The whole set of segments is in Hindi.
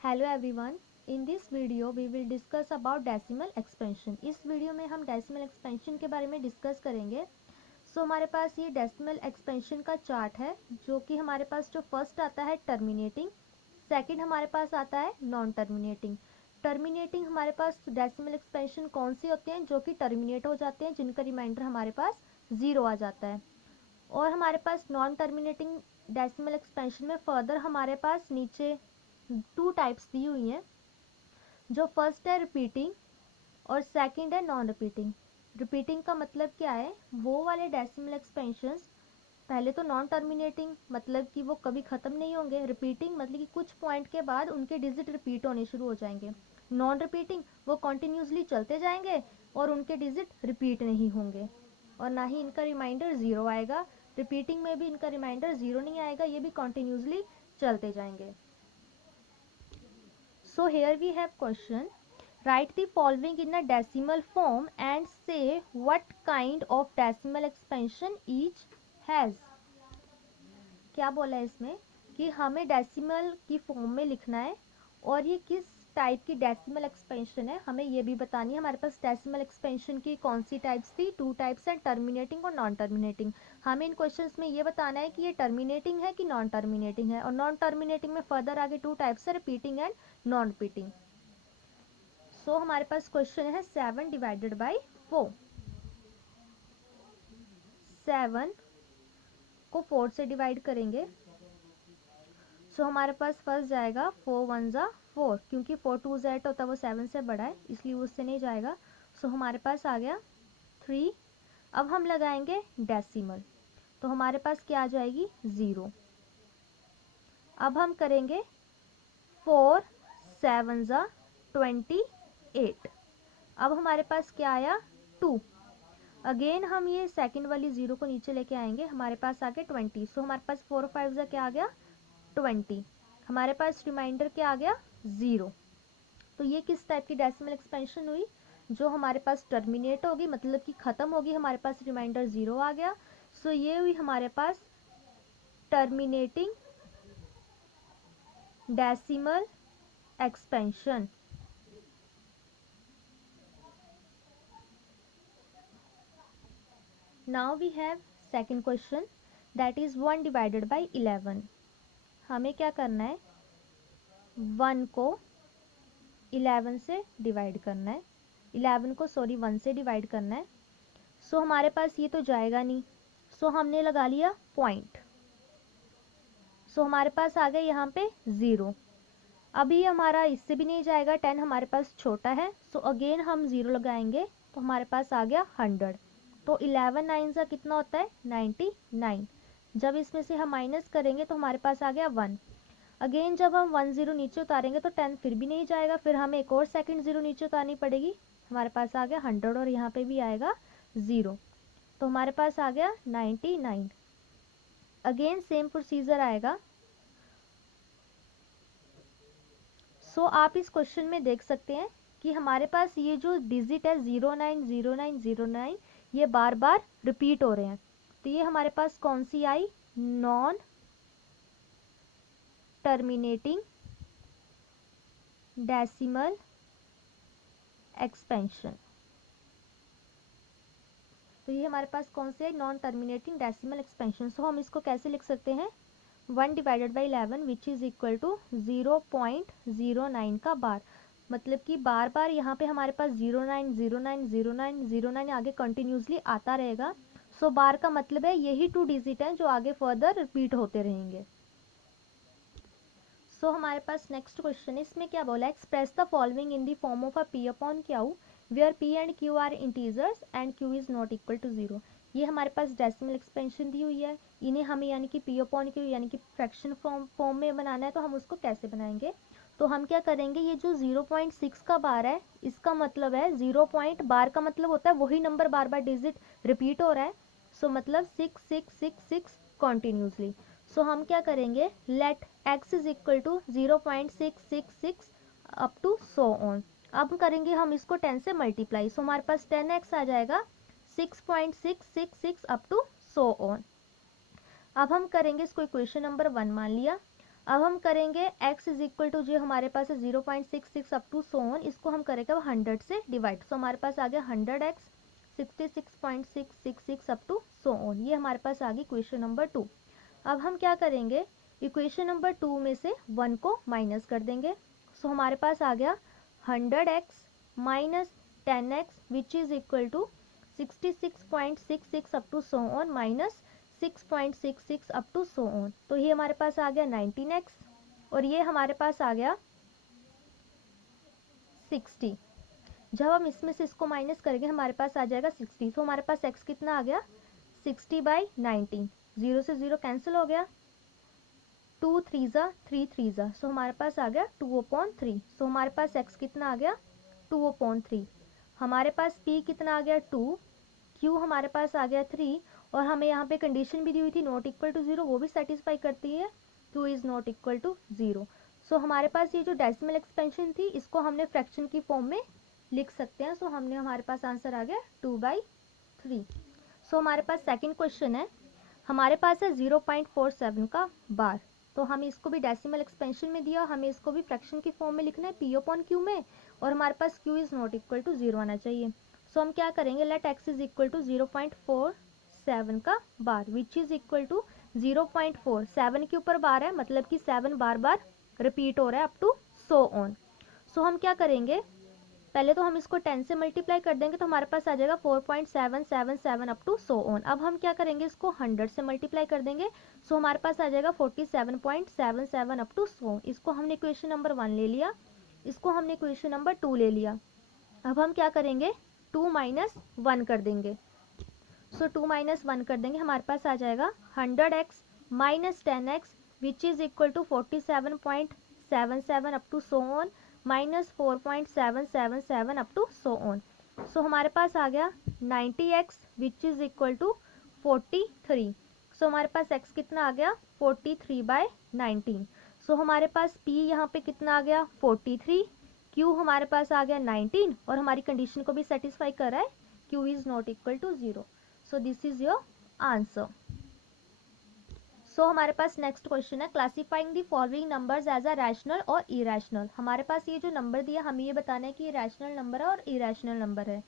Hello everyone, in this video we will discuss about decimal expansion. इस वीडियो में हम डेसिमल एक्सपेंशन के बारे में डिस्कस करेंगे। हमारे पास ये डेसिमल एक्सपेंशन का चार्ट है, जो कि हमारे पास जो फर्स्ट आता है टर्मिनेटिंग, सेकंड हमारे पास आता है नॉन टर्मिनेटिंग। टर्मिनेटिंग हमारे पास डेसिमल एक्सपेंशन कौन सी होते हैं जो कि टर्मिनेट हो जाते हैं, जिनका रिमाइंडर हमारे पास 0 आ जाता है। और हमारे पास नॉन टर्मिनेटिंग डेसिमल एक्सपेंशन में फर्दर हमारे पास नीचे 2 टाइप्स दी हुई हैं। जो फर्स्ट है रिपीटिंग और सेकंड है नॉन रिपीटिंग। रिपीटिंग का मतलब क्या है, वो वाले डेसिमल एक्सपेंशंस पहले तो नॉन टर्मिनेटिंग मतलब कि वो कभी ख़त्म नहीं होंगे। रिपीटिंग मतलब कि कुछ पॉइंट के बाद उनके डिजिट रिपीट होने शुरू हो जाएंगे। नॉन रिपीटिंग वो कॉन्टिन्यूसली चलते जाएंगे और उनके डिजिट रिपीट नहीं होंगे और ना ही इनका रिमाइंडर 0 आएगा। रिपीटिंग में भी इनका रिमाइंडर 0 नहीं आएगा, ये भी कॉन्टिन्यूसली चलते जाएंगे। So here we have question. Write the following in a decimal form and say what kind of decimal expansion each has. क्या बोला है इसमें कि हमें डेसिमल की फॉर्म में लिखना है और ये किस टाइप की डेसिमल एक्सपेंशन है हमें ये भी बतानी है। हमारे पास डेसिमल एक्सपेंशन की कौन सी टाइप्स थी, 2 टाइप्स हैं, टर्मिनेटिंग और नॉन टर्मिनेटिंग। हमें इन क्वेश्चंस में ये बताना है कि ये टर्मिनेटिंग है कि नॉन टर्मिनेटिंग है। और नॉन टर्मिनेटिंग में फर्दर आगे 2 टाइप्स है, रिपीटिंग एंड नॉन रिपीटिंग। सो हमारे पास क्वेश्चन है 7 डिवाइडेड बाई 4। 7 को 4 से डिवाइड करेंगे। सो हमारे पास फर्स्ट जाएगा 4 1 ज़ा 4, क्योंकि 4 2 ज़ा 8 होता है, वो 7 से बड़ा है इसलिए उससे नहीं जाएगा। सो हमारे पास आ गया 3। अब हम लगाएंगे डेसिमल, तो हमारे पास क्या आ जाएगी 0। अब हम करेंगे 4 7 ज़ा 28। अब हमारे पास क्या आया 2। अगेन हम ये सेकंड वाली 0 को नीचे लेके आएंगे, हमारे पास आ गया 20। सो हमारे पास 4 5 ज़ा क्या आ गया 20। हमारे पास रिमाइंडर क्या आ गया 0। तो ये किस टाइप की डेसिमल एक्सपेंशन हुई, जो हमारे पास टर्मिनेट होगी मतलब कि ख़त्म होगी, हमारे पास रिमाइंडर 0 आ गया। सो ये हुई हमारे पास terminating decimal expansion. Now we have second question, that is 1 divided by 11। हमें क्या करना है, 1 को 11 से डिवाइड करना है, 11 को 1 से डिवाइड करना है। सो हमारे पास ये तो जाएगा नहीं, सो हमने लगा लिया पॉइंट। सो हमारे पास आ गया यहाँ पे 0। अभी हमारा इससे भी नहीं जाएगा, 10 हमारे पास छोटा है, सो अगेन हम 0 लगाएंगे तो हमारे पास आ गया 100। तो 11 9 का कितना होता है 99। जब इसमें से हम माइनस करेंगे तो हमारे पास आ गया 1। अगेन जब हम 1 0 नीचे उतारेंगे तो 10 फिर भी नहीं जाएगा, फिर हमें एक और सेकंड 0 नीचे उतारनी पड़ेगी। हमारे पास आ गया 100 और यहाँ पे भी आएगा 0, तो हमारे पास आ गया 99। अगेन सेम प्रोसीजर आएगा। सो आप इस क्वेश्चन में देख सकते हैं कि हमारे पास ये जो डिजिट है 090909, ये बार बार रिपीट हो रहे हैं। तो ये हमारे पास कौन सी आई, नॉन टर्मिनेटिंग डेसिमल एक्सपेंशन। तो ये हमारे पास कौन से non terminating decimal expansion. So हम इसको कैसे लिख सकते हैं, 1 divided by 11 which is equal to 0.09 का बार, मतलब कि बार बार यहाँ पे हमारे पास 09090909 आगे कंटिन्यूसली आता रहेगा। सो बार का मतलब है यही 2 डिजिट हैं जो आगे फर्दर रिपीट होते रहेंगे। सो हमारे पास नेक्स्ट क्वेश्चन है, इसमें क्या बोला, express the following in the form of a p upon q where p and q are integers and q is not equal to 0। ये हमारे पास डेसिमल एक्सपेंशन दी हुई है, इन्हें हमें यानी कि पी अपॉन क्यू यानी कि फ्रैक्शन फॉर्म में बनाना है। तो हम उसको कैसे बनाएंगे, तो हम क्या करेंगे, ये जो 0.6 का बार है इसका मतलब है 0 पॉइंट, बार का मतलब होता है वही नंबर बार बार डिजिट रिपीट हो रहा है। सो मतलब 6666 कॉन्टिन्यूसली। सो हम क्या करेंगे, let x is equal to 0.666 up to so on. अब करेंगे हम इसको 10 से मल्टीप्लाई, सो हमारे पास 10x आ जाएगा 6.666 अप टू सो ऑन। अब हम करेंगे इसको इक्वेशन नंबर 1 मान लिया। अब हम करेंगे x इज इक्वल टू जो हमारे पास है 0.66 अप टू सो ऑन, इसको हम करेंगे 100 से डिवाइड। सो हमारे पास आ गया 100x 66.666 up to so on. ये हमारे पास आ गई इक्वेशन नंबर 2। अब हम क्या करेंगे, इक्वेशन नंबर 2 में से 1 को माइनस कर देंगे। सो हमारे पास आ गया 100x minus 10x which is equal to 66.66 up to so on minus 6.66 up to so on. तो ये हमारे पास आ गया 19x और ये हमारे पास आ गया 60। जब हम इसमें से इसको माइनस करेंगे हमारे पास आ जाएगा 60। तो हमारे पास x कितना आ गया 60/19। 0 से 0 कैंसिल हो गया, 2 3 ज़ा 3 3 ज़ा। सो हमारे पास आ गया 2/3। सो हमारे पास x कितना आ गया 2/3। हमारे पास p कितना आ गया 2, q हमारे पास आ गया 3 और हमें यहाँ पे कंडीशन भी दी हुई थी नॉट इक्वल टू 0, वो भी सेटिस्फाई करती है, q is not equal to 0। So हमारे पास ये जो डेसिमल एक्सपेंशन थी इसको हमने फ्रैक्शन की फॉर्म में लिख सकते हैं। सो हमने हमारे पास आंसर आ गया 2/3। सो हमारे पास सेकंड क्वेश्चन है, हमारे पास है 0.47 का बार। तो हमें इसको भी डेसिमल एक्सपेंशन में दिया, हमें इसको भी फ्रैक्शन की फॉर्म में लिखना है p/q में, और हमारे पास q is not equal to 0 आना चाहिए। सो हम क्या करेंगे, let x is equal to 0.47 का bar which is equal to 0.4, 7 के ऊपर बार है मतलब कि 7 बार बार रिपीट हो रहा है अप टू सो ऑन। सो हम क्या करेंगे, पहले तो हम इसको 10 से मल्टीप्लाई कर देंगे तो हमारे पास आ जाएगा 4.777 अप टू सो ऑन। अब हम क्या करेंगे, इसको 100 से मल्टीप्लाई कर देंगे। सो हमारे पास आ जाएगा 47.77 अप टू सो। इसको हमने इक्वेशन नंबर 1 ले लिया, इसको हमने इक्वेशन नंबर 2 ले लिया। अब हम क्या करेंगे, 2 माइनस 1 कर देंगे। सो 2 माइनस 1 कर देंगे, हमारे पास आ जाएगा 100x minus 10x which is equal to 47.77 up to so on minus 4.777 up to so on. So हमारे पास आ गया 90x which is equal to 43। So हमारे पास x कितना आ गया 43/19। सो हमारे पास p यहाँ पे कितना आ गया 43, q हमारे पास आ गया 19 और हमारी कंडीशन को भी सेटिस्फाई कर रहा है, q is not equal to 0। So this is your answer. So हमारे पास नेक्स्ट क्वेश्चन है, classifying the following numbers as a rational or irrational. हमारे पास ये जो नंबर दिया हमें ये बताना है कि ये रैशनल नंबर है और इरेशनल नंबर है।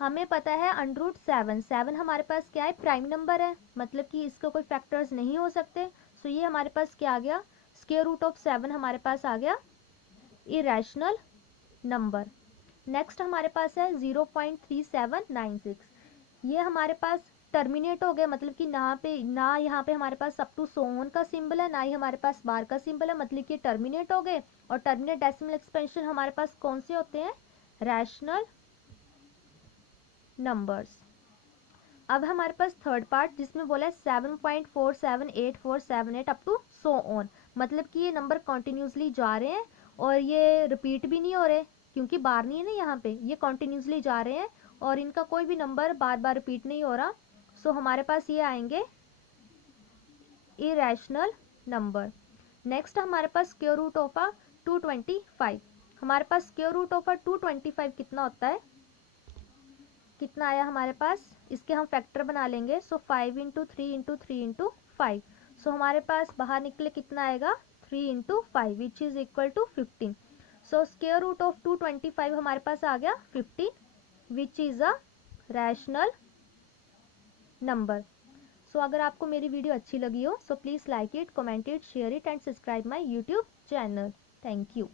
हमें पता है √7, 7 हमारे पास क्या है, प्राइम नंबर है, मतलब कि इसके कोई फैक्टर्स नहीं हो सकते। सो ये हमारे पास क्या आ गया, स्क्वायर रूट ऑफ 7 हमारे पास आ गया इरेशनल नंबर। नेक्स्ट हमारे पास है 0.3796, ये हमारे पास टर्मिनेट हो गया, मतलब कि ना यहाँ पे हमारे पास अप टू सो ऑन का सिंबल है, ना ही हमारे पास बार का सिंबल है, मतलब कि टर्मिनेट हो गए। और टर्मिनेट डेसिमल एक्सपेंशन हमारे पास कौन से होते हैं, रैशनल नंबर्स। अब हमारे पास थर्ड पार्ट जिसमें बोला है 7.478478 अप टू सो ऑन, मतलब कि ये नंबर कॉन्टिन्यूसली जा रहे हैं और ये रिपीट भी नहीं हो रहे क्योंकि बार नहीं है ना यहाँ पे, ये कॉन्टिन्यूसली जा रहे हैं और इनका कोई भी नंबर बार बार रिपीट नहीं हो रहा। सो हमारे पास ये आएंगे इरेशनल नंबर। नेक्स्ट हमारे पास स्क्वायर रूट ऑफ 225, हमारे पास स्क्वायर रूट ऑफ 225 कितना होता है, कितना आया हमारे पास, इसके हम फैक्टर बना लेंगे। So 5 into 3 into 3 into 5। So हमारे पास बाहर निकले कितना आएगा 3 into 5 which is equal to 15। So square root of 225 हमारे पास आ गया 15 which is a rational number. सो अगर आपको मेरी वीडियो अच्छी लगी हो so please like it, comment it, share it and subscribe my YouTube channel. Thank you.